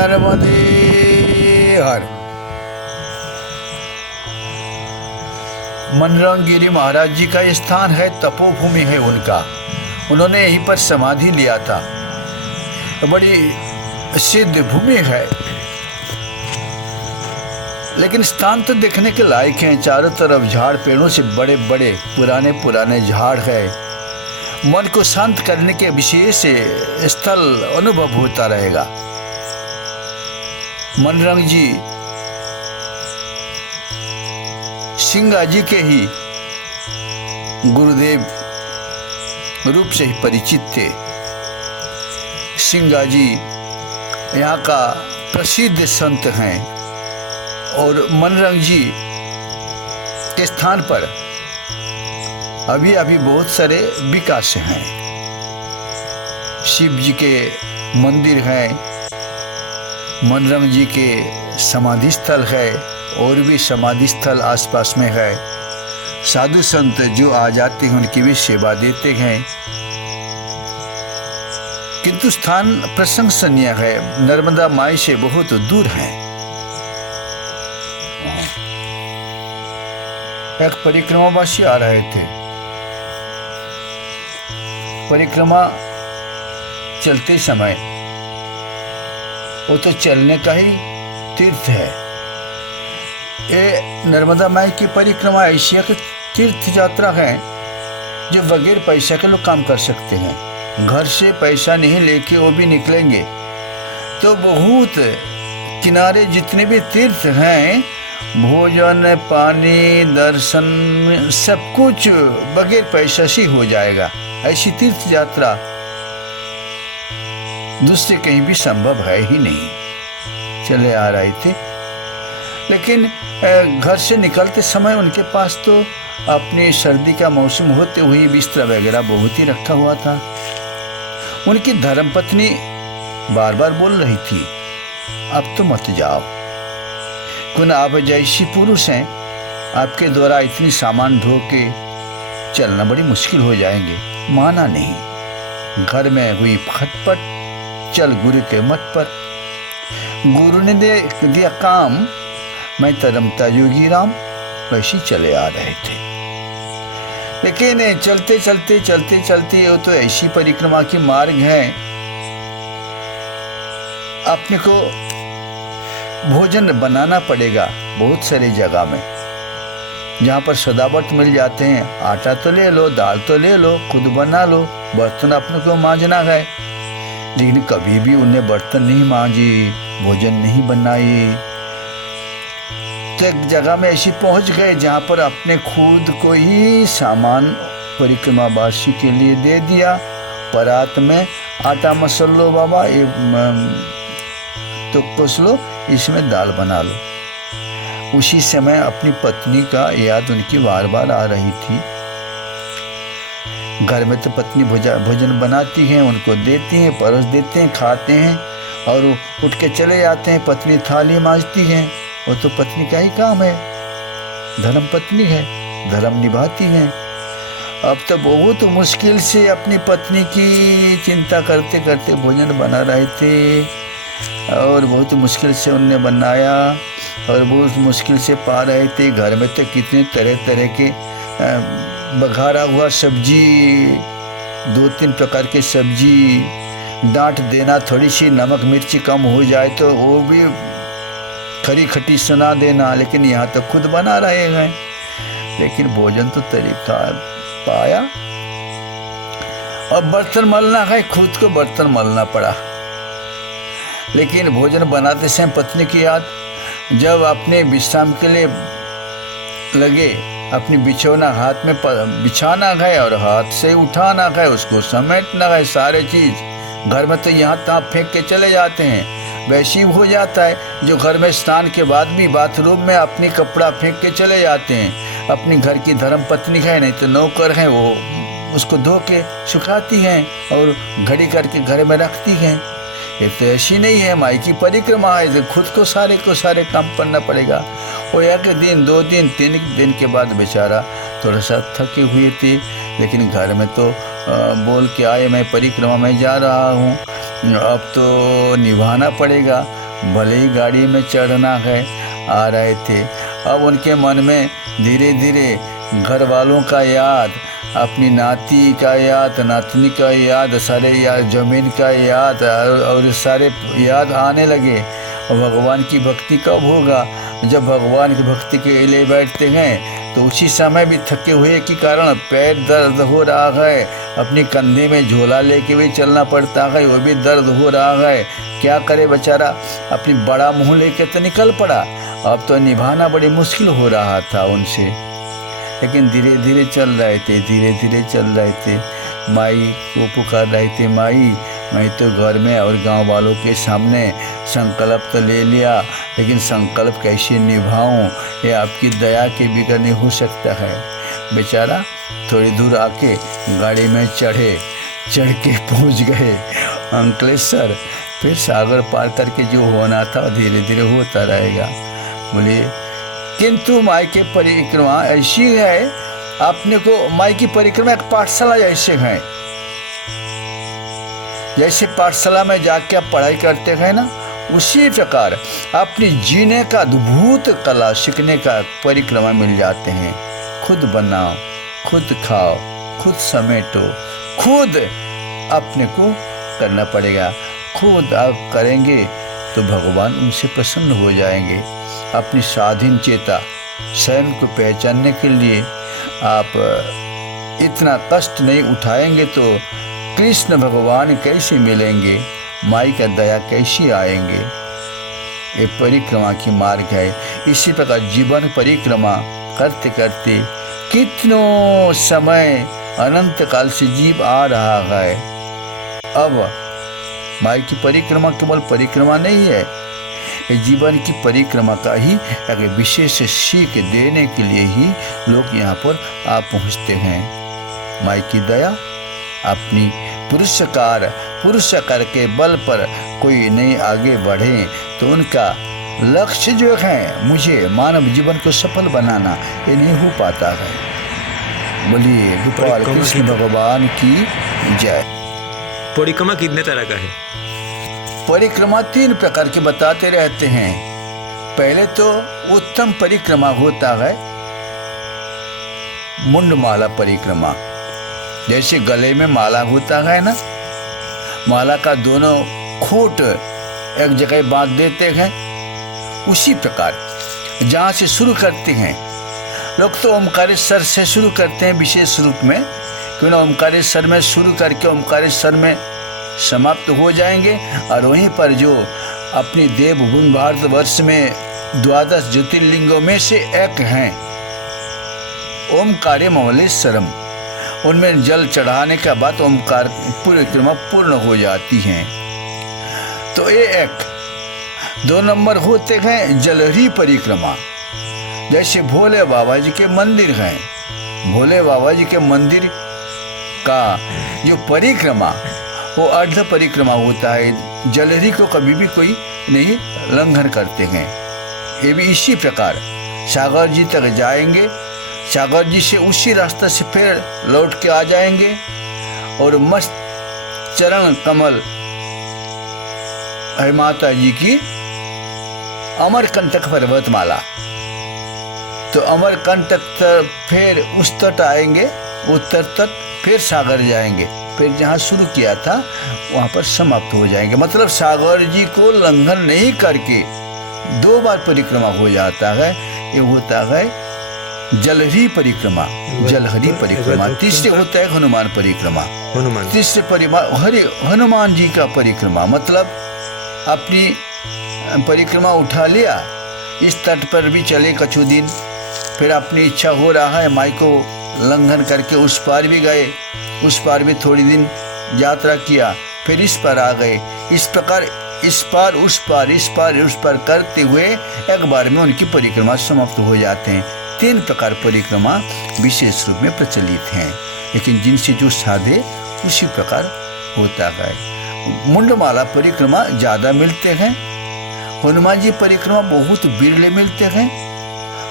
नर्मदे हर। मनरंगगिरी महाराज जी का स्थान है, तपोभूमि है उनका। उन्होंने यहीं पर समाधि लिया था। बड़ी सिद्ध भूमि है, लेकिन स्थान तो देखने के लायक हैं। चारों तरफ झाड़ पेड़ों से बड़े बड़े पुराने पुराने झाड़ है। मन को शांत करने के विशेष स्थल अनुभव होता रहेगा। मनरंग जी सिंगा जी के ही गुरुदेव रूप से ही परिचित थे। सिंगा जी यहाँ का प्रसिद्ध संत हैं और मनरंग जी के स्थान पर अभी अभी बहुत सारे विकास हैं। शिव जी के मंदिर हैं, मनरंग जी के समाधि स्थल है और भी समाधि स्थल आसपास में है। साधु संत जो आ जाते हैं उनकी भी सेवा देते हैं। किंतु स्थान प्रशंसनीय है, नर्मदा माई से बहुत दूर है। एक परिक्रमावासी आ रहे थे। परिक्रमा चलते समय वो तो चलने का ही तीर्थ है। ये नर्मदा माई की परिक्रमा एशिया के तीर्थ यात्रा है जो बगैर पैसा के लोग काम कर सकते हैं। घर से पैसा नहीं लेके वो भी निकलेंगे तो बहुत किनारे जितने भी तीर्थ हैं, भोजन पानी दर्शन सब कुछ बगैर पैसा से हो जाएगा। ऐसी तीर्थ यात्रा दूसरे कहीं भी संभव है ही नहीं। चले आ रहे थे, लेकिन घर से निकलते समय उनके पास तो अपनी सर्दी का मौसम होते हुए बिस्तर वगैरह बहुत ही रखा हुआ था। उनकी धर्मपत्नी बार बार बोल रही थी, अब तो मत जाओ, कुन आप जैसी पुरुष हैं, आपके द्वारा इतनी सामान ढो के चलना बड़ी मुश्किल हो जाएंगे। माना नहीं। घर में हुई खटपट, चल गुरु के मत पर। गुरु ने दे दिया काम, मैं तरमता योगी राम, वैसे चले आ रहे थे। लेकिन चलते चलते चलते चलते वो तो ऐसी परिक्रमा की मार्ग है, अपने को भोजन बनाना पड़ेगा। बहुत सारी जगह में जहाँ पर सदाबत मिल जाते हैं, आटा तो ले लो, दाल तो ले लो, खुद बना लो, बर्तन अपने को मांजना है। लेकिन कभी भी उन्हें बर्तन नहीं मांजी, भोजन नहीं बनाई। तो एक जगह में ऐसी पहुंच गए जहाँ पर अपने खुद को ही सामान परिक्रमावासी के लिए दे दिया। परात में आटा मसल लो बाबा, ये तो कुछ लो, इसमें दाल बना लो। उसी समय अपनी पत्नी का याद उनकी बार बार आ रही थी। घर में तो पत्नी भोजन बनाती हैं, उनको देती हैं, परोस देते हैं, खाते हैं और उठ के चले जाते हैं। पत्नी थाली मांजती हैं, वो तो पत्नी का ही काम है, धर्म पत्नी है, धर्म निभाती हैं। अब तो बहुत मुश्किल से अपनी पत्नी की चिंता करते करते भोजन बना रहे थे और बहुत मुश्किल से उनने बनाया और बहुत मुश्किल से पा रहे थे। घर में तो कितने तरह तरह के बघारा हुआ सब्जी, 2-3 प्रकार के सब्जी, डांट देना, थोड़ी सी नमक मिर्ची कम हो जाए तो वो भी खरी खटी सुना देना। लेकिन यहाँ तो खुद बना रहे हैं। लेकिन भोजन तो तरीका पाया और बर्तन मलना है, खुद को बर्तन मलना पड़ा। लेकिन भोजन बनाते समय पत्नी की याद, जब अपने विश्राम के लिए लगे, अपनी बिछौना हाथ में बिछाना है और हाथ से उठाना है, उसको समेटना है। सारे चीज घर में तो यहाँ तहाँ फेंक के चले जाते हैं। वैसी हो जाता है जो घर में स्नान के बाद भी बाथरूम में अपनी कपड़ा फेंक के चले जाते हैं। अपनी घर की धर्म पत्नी है, नहीं तो नौकर है, वो उसको धो के सुखाती हैं और घड़ी करके घर में रखती हैं। ये तो ऐसी नहीं है, माई की परिक्रमा है तो खुद को सारे काम करना पड़ेगा। वो एक दिन 2 दिन 3 दिन के बाद बेचारा थोड़ा सा थके हुए थे, लेकिन घर में तो बोल के आए मैं परिक्रमा में जा रहा हूँ, अब तो निभाना पड़ेगा। भले ही गाड़ी में चढ़ना है आ रहे थे, अब उनके मन में धीरे धीरे घर वालों का याद, अपनी नाती का याद, नातनी का याद, सारे याद, ज़मीन का याद और सारे याद आने लगे। और भगवान की भक्ति कब होगा? जब भगवान की भक्ति के लिए बैठते हैं तो उसी समय भी थके हुए के कारण पैर दर्द हो रहा है, अपनी कंधे में झोला लेके भी चलना पड़ता है, वो भी दर्द हो रहा है। क्या करे बेचारा, अपनी बड़ा मुँह लेके तो निकल पड़ा। अब तो निभाना बड़ी मुश्किल हो रहा था उनसे, लेकिन धीरे धीरे चल रहे थे, धीरे धीरे चल रहे थे। माई को पुकार रहे थे, माई मैं तो घर में और गांव वालों के सामने संकल्प तो ले लिया, लेकिन संकल्प कैसे निभाऊं? ये आपकी दया के बिगड़ नहीं हो सकता है। बेचारा थोड़ी दूर आके गाड़ी में चढ़ के पहुंच गए अंकलेश्वर। फिर सागर पार करके जो होना था धीरे धीरे होता रहेगा। बोलिए, किंतु माई की परिक्रमा ऐसी है, आपने को माई की परिक्रमा एक पाठशाला जैसे है। जैसे पाठशाला में जाके आप पढ़ाई करते हैं ना, उसी प्रकार अपनी जीने का अद्भुत कला सीखने का परिक्रमा मिल जाते हैं। खुद बनाओ, खुद खाओ, खुद समेटो, खुद अपने को करना पड़ेगा। खुद आप करेंगे तो भगवान उनसे प्रसन्न हो जाएंगे। अपनी स्वाधीन चेता स्वयं को पहचानने के लिए आप इतना कष्ट नहीं उठाएंगे तो कृष्ण भगवान कैसे मिलेंगे? माई का दया कैसे आएंगे? ये परिक्रमा की मार्ग है। इसी प्रकार जीवन परिक्रमा करते करते कितनों समय अनंत काल से जीव आ रहा है। अब माई की परिक्रमा केवल परिक्रमा नहीं है, जीवन की परिक्रमा का ही एक विशेष सीख देने के लिए ही लोग यहाँ पर आ पहुँचते हैं। माई की दया, अपनी पुरुषकार के बल पर कोई नहीं आगे बढ़े तो उनका लक्ष्य जो है मुझे मानव जीवन को सफल बनाना, ये नहीं हो पाता है। बोलिए गोपाल कृष्ण भगवान की जय। परिक्रमा कितने तरह का है? परिक्रमा 3 प्रकार के बताते रहते हैं। पहले तो उत्तम परिक्रमा होता है मुंडमाला परिक्रमा। जैसे गले में माला होता है ना, माला का दोनों खूंट एक जगह बांध देते हैं, उसी प्रकार जहाँ से शुरू करते हैं लोग तो ओमकारेश्वर से शुरू करते हैं विशेष रूप में, क्यों ना ओमकारेश्वर में शुरू करके ओमकारेश्वर में समाप्त हो जाएंगे। और वहीं पर जो अपनी देवभूमि भारतवर्ष में 12 ज्योतिर्लिंगों में से एक हैं ओमकारे ममलेश्वरम, उनमें जल चढ़ाने के बाद ओमकार परिक्रमा पूर्ण हो जाती है। तो ये 2 नंबर होते हैं जलहरी परिक्रमा। जैसे भोले बाबा जी के मंदिर हैं, भोले बाबा जी के मंदिर का जो परिक्रमा वो अर्ध परिक्रमा होता है। जलहरी को कभी भी कोई नहीं लंघन करते हैं। ये भी इसी प्रकार सागर जी तक जाएंगे, सागर जी से उसी रास्ते से फिर लौट के आ जाएंगे और मस्त चरण कमल है माता जी की अमरकंटक पर्वतमाला। तो अमरकंटक फिर उस तट आएंगे उत्तर तट, फिर सागर जाएंगे, फिर जहाँ शुरू किया था वहाँ पर समाप्त हो जाएंगे। मतलब सागर जी को लंघन नहीं करके 2 बार परिक्रमा हो जाता है। ये होता है जलहरी परिक्रमा, जलहरी परिक्रमा। तीसरे होता है हनुमान परिक्रमा। तीसरे हनुमान जी का परिक्रमा, मतलब अपनी परिक्रमा उठा लिया, इस तट पर भी चले कछु दिन, फिर अपनी इच्छा हो रहा है माई को लंघन करके उस पार भी गए, उस पार भी थोड़ी दिन यात्रा किया, फिर इस पर आ गए। इस प्रकार इस पार उस पार, इस पार उस पार करते हुए एक बार में उनकी परिक्रमा समाप्त हो जाते हैं। 3 प्रकार परिक्रमा विशेष रूप में प्रचलित हैं, लेकिन जिनसे जो साधे उसी प्रकार होता है। मुंडमाला परिक्रमा ज़्यादा मिलते हैं, हनुमान जी परिक्रमा बहुत बिरले मिलते हैं,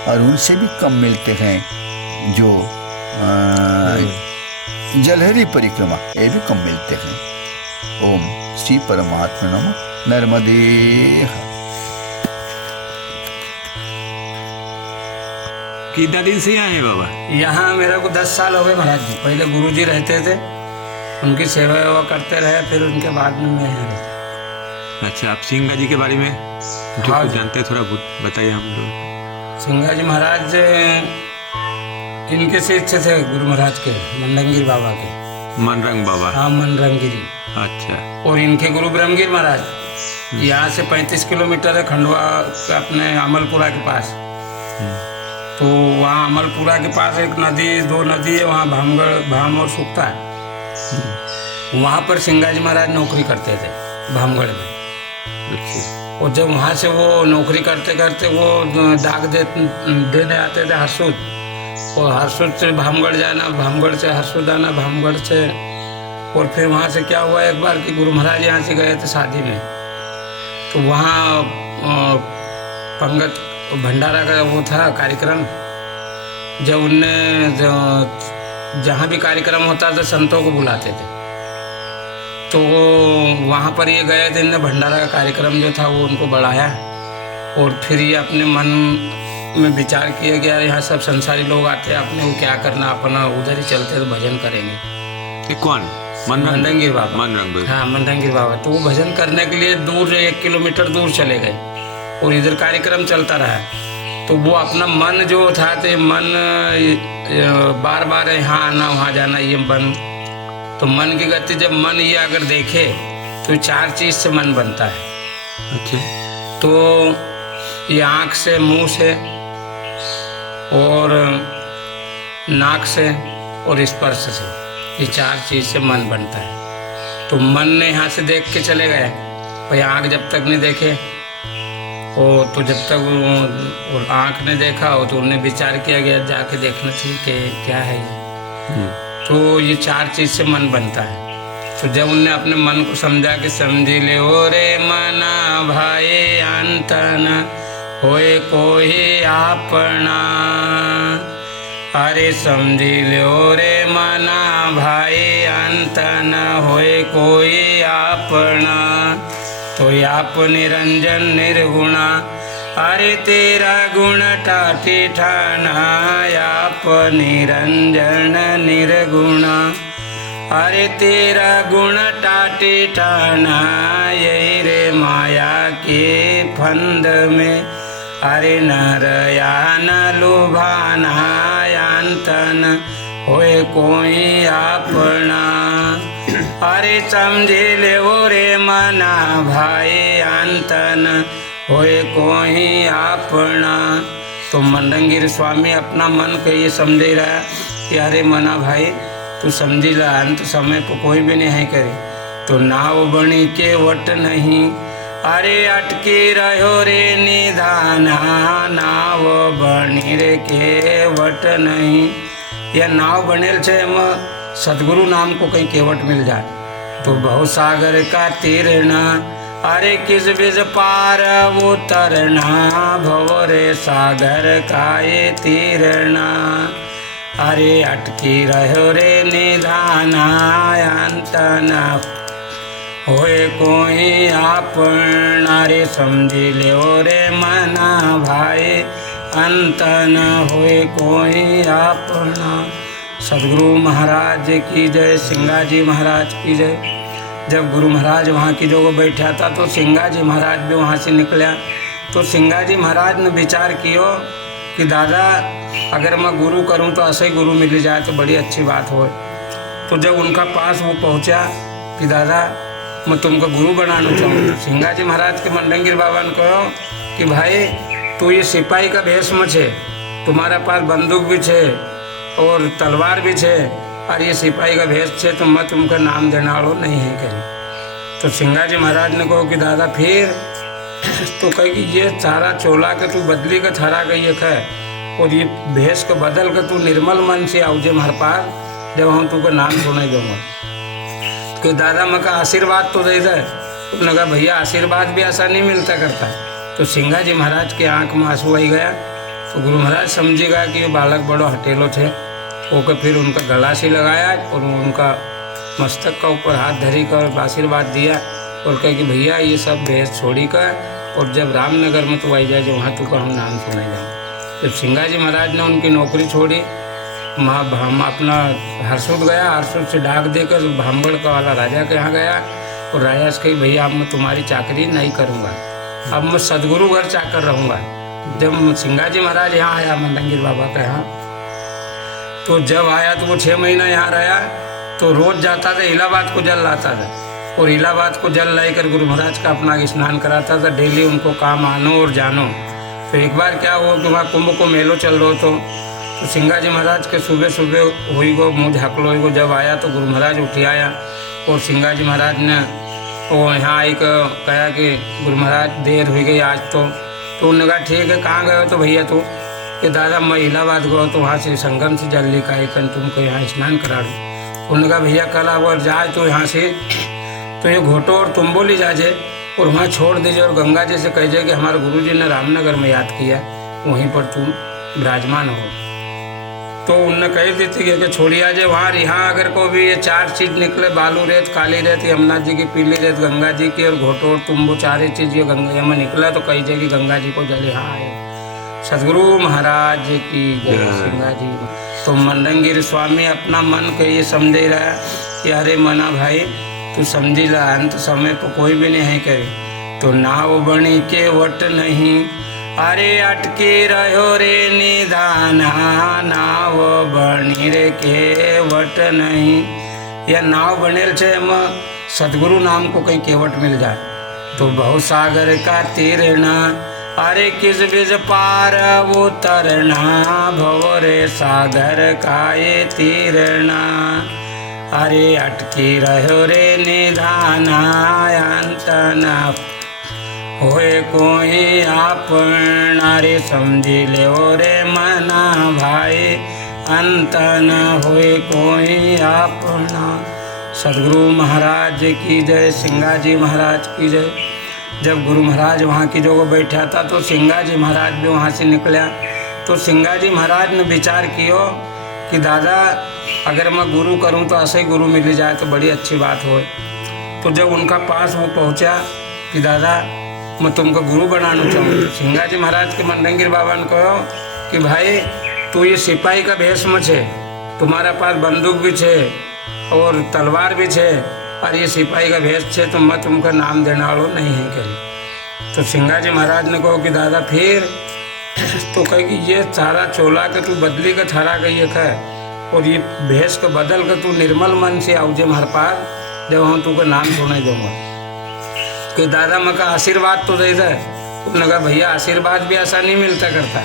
और उनसे भी कम मिलते हैं जो जलहरी परिक्रमा, ये भी कम मिलते हैं। ओम श्री परमात्मा नमः। नर्मदे। कितना दिन से यहाँ है बाबा? यहाँ मेरे को 10 साल हो गए महाराज जी। पहले गुरुजी रहते थे, उनकी सेवा वेवा करते रहे, फिर उनके बाद में मैं यहाँ रहता। अच्छा, आप सिंगा जी के बारे में जो हाँ कुछ जी। जानते हैं थोड़ा बहुत बताइए हम लोग। सिंगा जी महाराज इनके शिष्य थे गुरु महाराज के, मंडंगिर बाबा के। मनरंग बाबा। हाँ, मनरंगिरी। अच्छा। और इनके गुरु ब्रह्मगिर महाराज यहाँ से 35 किलोमीटर है, खंडवा के अपने अमलपुरा के पास। तो वहाँ अमलपुरा के पास एक नदी, 2 नदी है, वहाँ भाम और सुखता है। वहाँ पर सिंगा जी महाराज नौकरी करते थे भामगढ़ में। अच्छा। और जब वहाँ से वो नौकरी करते करते वो डाक देने आते थे हरसूद, और हरसूद से भामगढ़ जाना, भामगढ़ से हरसूद आना, भामगढ़ से। और फिर वहाँ से क्या हुआ एक बार कि गुरु महाराज यहाँ से गए थे शादी में, तो वहाँ पंगत भंडारा का वो था कार्यक्रम। जब उनने जहाँ भी कार्यक्रम होता था संतों को बुलाते थे, तो वहाँ पर ये गए थे, इनने भंडारा का कार्यक्रम जो था वो उनको बढ़ाया। और फिर ये अपने मन में विचार किया कि यार यहाँ सब संसारी लोग आते हैं, अपने को क्या करना, अपना उधर ही चलते तो भजन करेंगे। ये कौन? मंडंगिर बाबा। मनरंग बाबा। हाँ, मंडंगिर बाबा। तो वो भजन करने के लिए दूर 1 किलोमीटर दूर चले गए, और इधर कार्यक्रम चलता रहा। तो वो अपना मन जो था, तो मन बार बार यहाँ आना वहाँ जाना ये बन। तो मन की गति जब मन ये अगर देखे तो 4 चीज़ से मन बनता है। अच्छा। तो ये आँख से, मुंह से, और नाक से, और स्पर्श से, ये 4 चीज़ से मन बनता है। तो मन ने यहाँ से देख के चले गए, भाई आँख जब तक नहीं देखे वो, तो जब तक वो आँख ने देखा हो तो उन्हें विचार किया गया जाके देखना चाहिए कि क्या है ये। तो ये 4 चीज़ से मन बनता है। तो जब उनने अपने मन को समझा कि समझी ले ओ रे मना भाई अंतन होए कोई आपना, अरे समझी ले ओ रे मना भाई अंतन होए कोई आपना, तो आप निरंजन निर्गुणा, अरे तेरा गुण टाटी ठाना, आप निरंजन निर्गुणा, अरे तेरा गुण टाटी ठाना, यही रे माया के फंद में, अरे नरयान लुभाना, यांतन होए कोई आपना, अरे समझे ले ओ रे मना भाई अंतन होए कोई आपना। तो मंडंगिर स्वामी अपना मन को ये समझे रहा कि अरे मना भाई तू समझी ला, अंत समय को कोई भी नहीं करे। तो नाव बनी के वट नहीं, अरे अटके रहो रे निधाना, नाव बनी रे के वट नहीं। यह नाव बनेल छे एम सदगुरु नाम को कहीं केवट मिल जाए। तो बहु सागर का तीरना, अरे किस बीज पार उतरना, भवरे सागर का ये तीरना, अरे अटकी रहो रे निधाना, अंतना होए कोई आपना, रे समझी लो रे मना भाई अंतन होए कोई आपना। सदगुरु महाराज की जय, सिंगा जी महाराज की जय। जब गुरु महाराज वहाँ की जगह बैठा था तो सिंगा जी महाराज भी वहाँ से निकला। तो सिंगा जी महाराज ने विचार किया कि दादा अगर मैं गुरु करूँ तो ऐसे ही गुरु मिल जाए तो बड़ी अच्छी बात हो। तो जब उनका पास वो पहुँचा कि दादा मैं तुमको गुरु बनाना चाहूँ, सिंगा जी महाराज के मंडंगिर बाबा ने कहो कि भाई तू ये सिपाही का भेष में छे, तुम्हारा पास बंदूक भी छे और तलवार भी छे, और ये सिपाही का भेष छे, तो मैं तुमका नाम देने वालों नहीं है कहीं। तो सिंगा जी महाराज ने कहो कि दादा फिर तो कहे कि ये सारा चोला के तू बदली का थरा गई है, और ये भेष को बदल कर तू निर्मल मन से आओ हमारे पास, जब हम तुमको नाम सुनाई दूंगा। कि दादा मैं का आशीर्वाद तो दे दे। उन्होंने कहा भैया आशीर्वाद भी ऐसा नहीं मिलता करता। तो सिंगा जी महाराज के आंख में आंसू आई गया। तो गुरु महाराज समझेगा कि ये बालक बड़ो हटेलो थे, ओके फिर उनका गला से लगाया और उनका मस्तक का ऊपर हाथ धरी कर आशीर्वाद दिया और कहे कि भैया ये सब भेष छोड़ी कर, और जब रामनगर में तू आई जाए जो वहाँ तू का हम नाम सुनाई जाओ। जब सिंगा जी महाराज ने उनकी नौकरी छोड़ी, हम अपना हरसुद गया, हरसुद से डाक देकर भांबड़ का वाला राजा के यहाँ गया और राजा से कही भैया अब मैं तुम्हारी चाकरी नहीं करूँगा, अब मैं सदगुरु घर चाकर रहूँगा। जब सिंगा जी महाराज यहाँ आया मंडंगिर बाबा के यहाँ, तो जब आया तो वो 6 महीना यहाँ रहा, तो रोज़ जाता था इलाहाबाद को जल लाता था और इलाहाबाद को जल लाकर गुरु महाराज का अपना स्नान कराता था। डेली उनको काम आनो और जानो। तो एक बार क्या हुआ कि वहाँ कुंभ को मेलो चल रहा तो सिंगा जी महाराज के सुबह सुबह हुई गो मुँह झाकलो हुई गो। जब आया तो गुरु महाराज उठी आया और सिंगा जी महाराज ने वो यहाँ आई कहा कि गुरु महाराज देर हो गई आज तो उन्होंने कहा ठीक है कहाँ गए हो तो भैया तो कि दादा मैं इलाहाबाद गया तो वहाँ से संगम से जल लेकर आई कल तुमको यहाँ स्नान करा दूँ। उन्होंने कहा भैया कल अगर जाए तो यहाँ से तो ये घोटो और तुम्बो ले जाजे और वहाँ छोड़ दीजिए और गंगा जी से कहिए कि हमारे गुरुजी ने रामनगर में याद किया, वहीं पर तुम विराजमान हो। तो उनने कही दी थी कि छोड़ी आ जाए वहाँ यहाँ अगर को भी ये 4 चीज़ निकले, बालू रेत, काली रेत, यमुना जी की पीली रेत, गंगा जी की और घोटो और तुम्बो 4 चीज़ ये गंगा में निकला तो कहिए कि गंगा जी को जल यहाँ आए। सदगुरु महाराज की जय। सिंगा जी तो मंडंगिर स्वामी अपना मन के ये समझे रहा कि अरे मना भाई तू समझी ला अंत समय पर कोई भी नहीं करे तो नाव बनी के वट नहीं, अरे अटके रहो रे निधाना, नाव बनी रे के वट नहीं। यह नाव बनेल छे एम सदगुरु नाम को कहीं केवट मिल जाए तो बहु सागर का तीरना, अरे किस बीज पार वो तरना, भवरे सागर का ये तीरना, अरे अटकी रहो रे निधाना, अंत न होए कोई आपन, अरे समझी ले रे मना भाई, अंत न होए कोई अपना। सदगुरु महाराज की जय। सिंगा जी महाराज की जय। जब गुरु महाराज वहाँ की जगह बैठा था तो सिंगा जी महाराज भी वहाँ से निकला। तो सिंगा जी महाराज ने विचार किया कि दादा अगर मैं गुरु करूँ तो ऐसे ही गुरु मिल जाए तो बड़ी अच्छी बात हो। तो जब उनका पास वो पहुँचा कि दादा मैं तुमको गुरु बनाना चाहूँ, सिंगा जी महाराज के मंडंगिर बाबा ने कहो कि भाई तू ये सिपाही का भेष में छे, तुम्हारा पास बंदूक भी छे और तलवार भी छे और ये सिपाही का भेष छे तो मैं तुमका नाम देने वालों नहीं है कही। तो सिंगा जी महाराज ने कहो कि दादा फिर तो कहे कि ये सारा चोला के तू बदली का ठहरा के ये कह और ये भेष को बदल कर तू निर्मल मन से आओ जे हमारे पास, जब हम तुमको नाम सुनाई दूंगा कि दादा मैं का आशीर्वाद तो दे दे। उन्होंने कहा भैया आशीर्वाद भी ऐसा नहीं मिलता करता।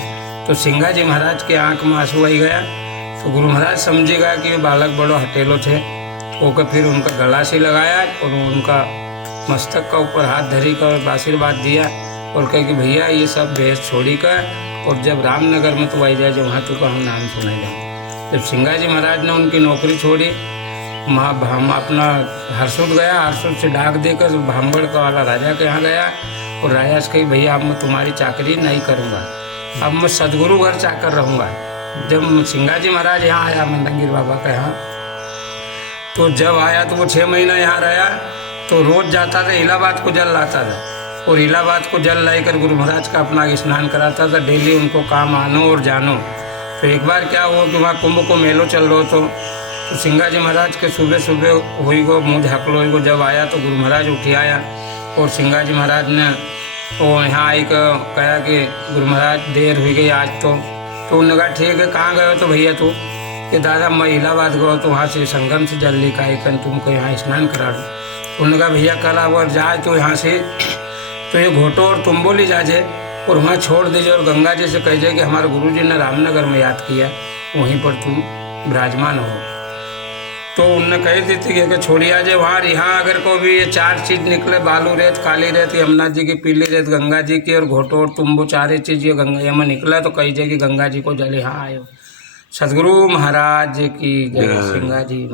तो सिंगा जी महाराज के आंख में आंसू आई गया। तो गुरु महाराज समझेगा कि ये बालक बड़ो हटेलो थे, होकर फिर उनका गला से लगाया और उनका मस्तक का ऊपर हाथ धरी कर आशीर्वाद दिया और कहे कि भैया ये सब भेष छोड़ी कर और जब रामनगर में तो आई जाए जो वहाँ तो हम नाम सुनाई जाए। जब सिंगा जी महाराज ने उनकी नौकरी छोड़ी, हम अपना हरसुद गया, हरसुद से डाक देकर भांबड़ का वाला राजा के यहाँ गया और राजा से कही भैया अब मैं तुम्हारी चाकरी नहीं करूँगा, अब मैं सदगुरु घर चाकर रहूँगा। जब सिंगा जी महाराज यहाँ आया मंडंगिर बाबा के यहाँ, तो जब आया तो वो 6 महीना यहाँ रहा तो रोज़ जाता था इलाहाबाद को जल लाता था और इलाहाबाद को जल लाकर गुरु महाराज का अपना स्नान कराता था। डेली उनको काम आनो और जानो। तो एक बार क्या हुआ कि वहाँ कुंभ को मेलो चल रहा तो सिंगा जी महाराज के सुबह सुबह हुई गो मुँह झाकलो हुई गो। जब आया तो गुरु महाराज उठी आया और सिंगा जी महाराज ने वो यहाँ आई कहा कि गुरु महाराज देर हो गई आज तो उन्होंने कहा ठीक है कहाँ गए हो तो भैया तू कि दादा मैं इलाहाबाद गया तो वहाँ से संगम से जल लेकर आई कल तुमको यहाँ स्नान करा दूँ। उन्होंने कहा भैया कल अगर जाए तो यहाँ से तो ये घोटो और तुम्बो ले जाजे और वहाँ छोड़ दीजिए और गंगा जी से कहिए कि हमारे गुरुजी ने रामनगर में याद किया, वहीं पर तुम विराजमान हो। तो उनने कही दी थी कि छोड़ी आ जाए वहाँ यहाँ अगर को भी ये 4 चीज़ निकले, बालू रेत, काली रेत, यमुना जी की पीली रेत, गंगा जी की और घोटो और तुम्बो 4 चीज़ ये गंगा में निकला तो कहिए कि गंगा जी को जल यहाँ आयो। सदगुरु महाराज की जय। सिंगा जी।